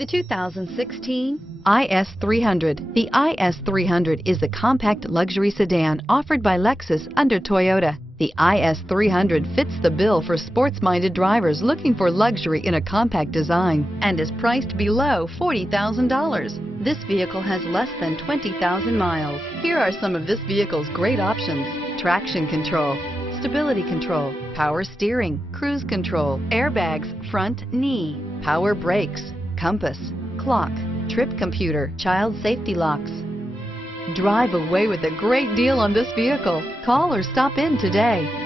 The 2016 IS300. The IS300 is the compact luxury sedan offered by Lexus under Toyota. The IS300 fits the bill for sports-minded drivers looking for luxury in a compact design and is priced below $40,000. This vehicle has less than 20,000 miles. Here are some of this vehicle's great options: traction control, stability control, power steering, cruise control, airbags, front knee, power brakes, compass, clock, trip computer, child safety locks. Drive away with a great deal on this vehicle. Call or stop in today.